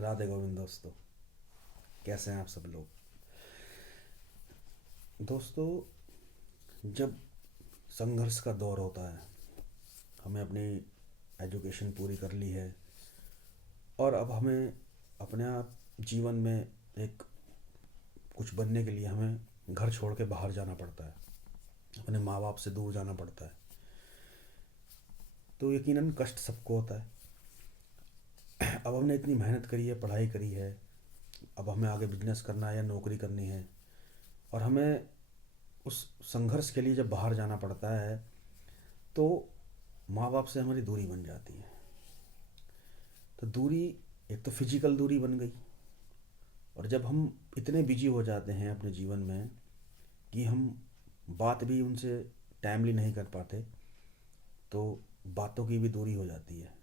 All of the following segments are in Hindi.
राधे गोविंद दोस्तों। कैसे हैं आप सब लोग। दोस्तों, जब संघर्ष का दौर होता है, हमें अपनी एजुकेशन पूरी कर ली है और अब हमें अपने आप जीवन में एक कुछ बनने के लिए हमें घर छोड़ के बाहर जाना पड़ता है, अपने माँ बाप से दूर जाना पड़ता है। तो यकीनन कष्ट सबको होता है। अब हमने इतनी मेहनत करी है, पढ़ाई करी है, अब हमें आगे बिजनेस करना है या नौकरी करनी है, और हमें उस संघर्ष के लिए जब बाहर जाना पड़ता है तो माँ बाप से हमारी दूरी बन जाती है। तो दूरी, एक तो फिजिकल दूरी बन गई, और जब हम इतने बिजी हो जाते हैं अपने जीवन में कि हम बात भी उनसे टाइमली नहीं कर पाते, तो बातों की भी दूरी हो जाती है।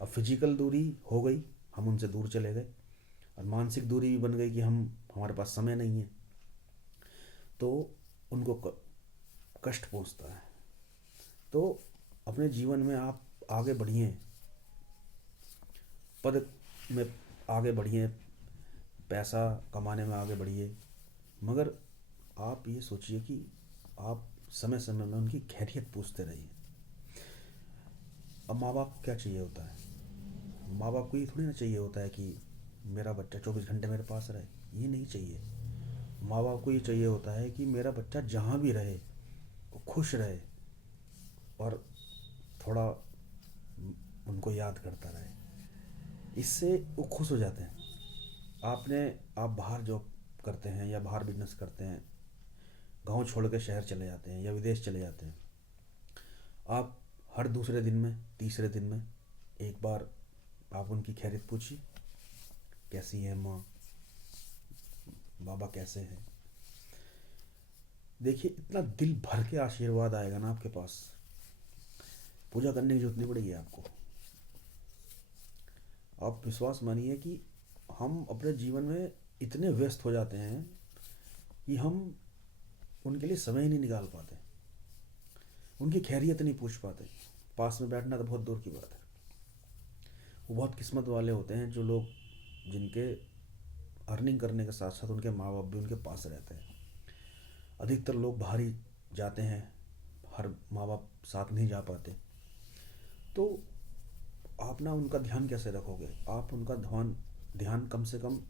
अब फिजिकल दूरी हो गई, हम उनसे दूर चले गए, और मानसिक दूरी भी बन गई कि हम हमारे पास समय नहीं है, तो उनको कष्ट पहुंचता है। तो अपने जीवन में आप आगे बढ़िए, पद में आगे बढ़िए, पैसा कमाने में आगे बढ़िए, मगर आप ये सोचिए कि आप समय समय में उनकी खैरियत पूछते रहिए। अब माँ बाप को क्या चाहिए होता है? माँ बाप को ये थोड़ी ना चाहिए होता है कि मेरा बच्चा 24 घंटे मेरे पास रहे। ये नहीं चाहिए। माँ बाप को ये चाहिए होता है कि मेरा बच्चा जहाँ भी रहे वो खुश रहे, और थोड़ा उनको याद करता रहे। इससे वो खुश हो जाते हैं। आप बाहर जॉब करते हैं या बाहर बिजनेस करते हैं, गांव छोड़ के शहर चले जाते हैं या विदेश चले जाते हैं, आप हर दूसरे दिन में, तीसरे दिन में एक बार आप उनकी खैरियत पूछिए। कैसी है माँ, बाबा कैसे हैं? देखिए, इतना दिल भर के आशीर्वाद आएगा ना आपके पास, पूजा करने की जरूरत नहीं पड़ेगी आपको। आप विश्वास मानिए कि हम अपने जीवन में इतने व्यस्त हो जाते हैं कि हम उनके लिए समय ही नहीं निकाल पाते, उनकी खैरियत नहीं पूछ पाते। पास में बैठना तो बहुत दूर की बात है। वो बहुत किस्मत वाले होते हैं जो लोग, जिनके अर्निंग करने के साथ साथ उनके माँ बाप भी उनके पास रहते हैं। अधिकतर लोग बाहर ही जाते हैं, हर माँ बाप साथ नहीं जा पाते। तो आप ना उनका ध्यान कैसे रखोगे? आप उनका ध्यान ध्यान कम से कम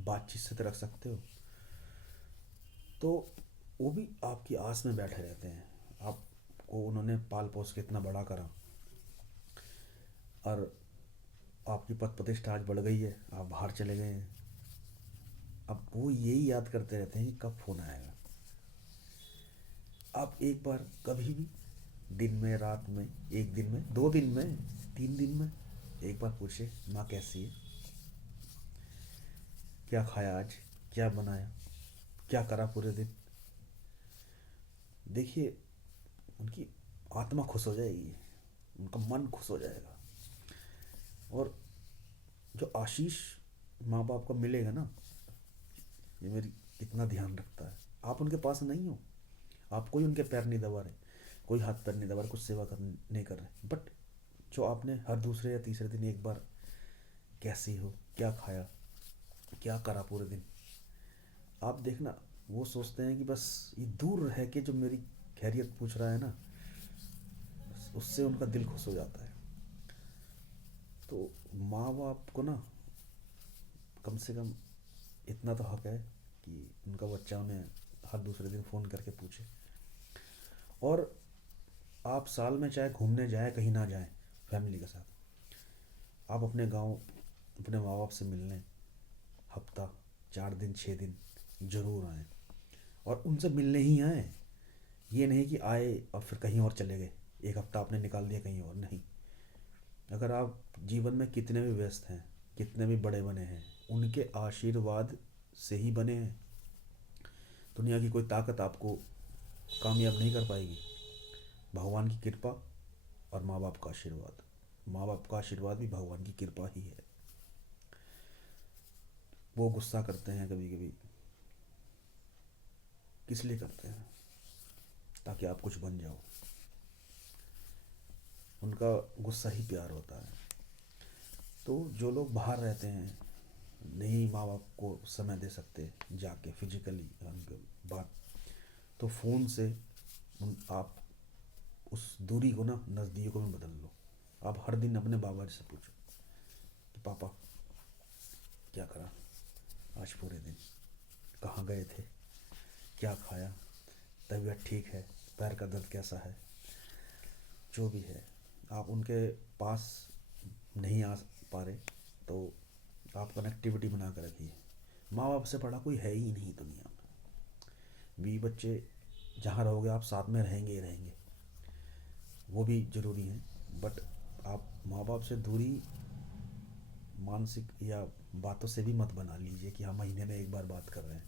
बातचीत से तो रख सकते हो। तो वो भी आपकी आस में बैठे रहते हैं। आपको उन्होंने पाल पोस के इतना बड़ा करा, और आपकी पद प्रतिष्ठा आज बढ़ गई है, आप बाहर चले गए हैं। अब वो यही याद करते रहते हैं कि कब फ़ोन आएगा। आप एक बार कभी भी, दिन में, रात में, एक दिन में, 2 दिन में, 3 दिन में, एक बार पूछे माँ कैसी है, क्या खाया आज, क्या बनाया, क्या करा पूरे दिन। देखिए, उनकी आत्मा खुश हो जाएगी, उनका मन खुश हो जाएगा। और जो आशीष माँ बाप को मिलेगा ना, ये मेरी कितना ध्यान रखता है। आप उनके पास नहीं हो, आप कोई उनके पैर नहीं दबा रहे, कोई हाथ पैर नहीं दबा रहे, कुछ सेवा कर नहीं कर रहे, बट जो आपने हर दूसरे या तीसरे दिन एक बार कैसी हो, क्या खाया, क्या करा पूरे दिन, आप देखना, वो सोचते हैं कि बस ये दूर रह के जो मेरी खैरियत पूछ रहा है ना, उससे उनका दिल खुश हो जाता है। तो माँ बाप को ना कम से कम इतना तो हक है कि उनका बच्चा उन्हें हर दूसरे दिन फ़ोन करके पूछे। और आप साल में चाहे घूमने जाए, कहीं ना जाए फैमिली के साथ, आप अपने गांव अपने माँ बाप से मिलने हफ्ता, 4 दिन, 6 दिन जरूर आएँ, और उनसे मिलने ही आए। ये नहीं कि आए और फिर कहीं और चले गए, एक हफ्ता आपने निकाल दिया कहीं और। नहीं, अगर आप जीवन में कितने भी व्यस्त हैं, कितने भी बड़े बने हैं, उनके आशीर्वाद से ही बने हैं। दुनिया की कोई ताकत आपको कामयाब नहीं कर पाएगी। भगवान की कृपा और माँ बाप का आशीर्वाद, माँ बाप का आशीर्वाद भी भगवान की कृपा ही है। वो गुस्सा करते हैं कभी कभी, किस लिए करते हैं? ताकि आप कुछ बन जाओ। उनका गुस्सा ही प्यार होता है। तो जो लोग बाहर रहते हैं, नहीं माँ बाप को समय दे सकते जाके फिजिकली उनके बात, तो फ़ोन से आप उस दूरी को ना नज़दीकों में बदल लो। आप हर दिन अपने बाबा जी से पूछो कि पापा क्या करा आज पूरे दिन, कहाँ गए थे, क्या खाया, तबीयत ठीक है, पैर का दर्द कैसा है, जो भी है। आप उनके पास नहीं आ पा रहे तो आप कनेक्टिविटी बना कर रखिए। माँ बाप से बड़ा कोई है ही नहीं दुनिया में। भी बच्चे जहाँ रहोगे आप साथ में रहेंगे ही रहेंगे, वो भी ज़रूरी हैं। बट आप माँ बाप से दूरी मानसिक या बातों से भी मत बना लीजिए कि हाँ महीने में एक बार बात कर रहे हैं।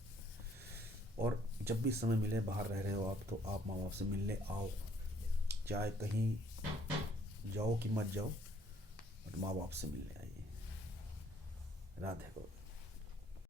और जब भी समय मिले, बाहर रह रहे हो आप, तो आप माँ बाप से मिलने आओ, चाहे कहीं जाओ कि मत जाओ, बट माँ बाप से मिलने आइए। राधे को।